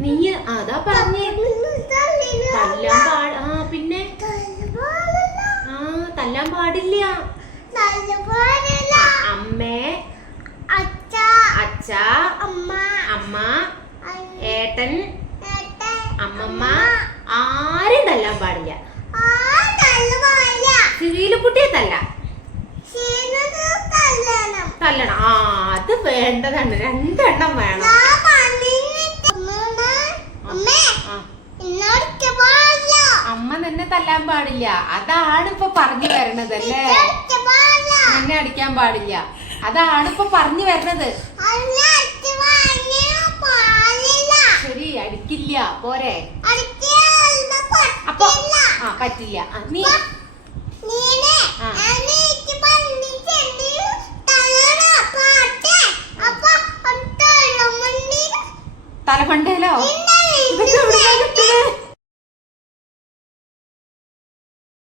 നീ അതാ പറഞ്ഞേ തല്ലാൻ പിന്നെ തല്ലാൻ പാടില്ല. അമ്മേ, അച്ഛ, അമ്മ, ഏട്ടൻ, അമ്മമ്മ ആരും തല്ലാൻ പാടില്ല. ശ്രീലുക്കുട്ടിയെ തല്ലണം. അത് വേണ്ടതാണ്, 2 എണ്ണം വേണം. അമ്മ നിന്നെ തല്ലാൻ പാടില്ല. അതാണ് ഇപ്പൊ പറഞ്ഞു വരണതല്ലേ. നിന്നെ അടിക്കാൻ പാടില്ല. അതാണ് ഇപ്പൊ പറഞ്ഞു വരണത്. ശരി, അടിക്കില്ല. പോരെ? അപ്പൊ പറ്റില്ല. നീ തലമണ്ടയിലോ?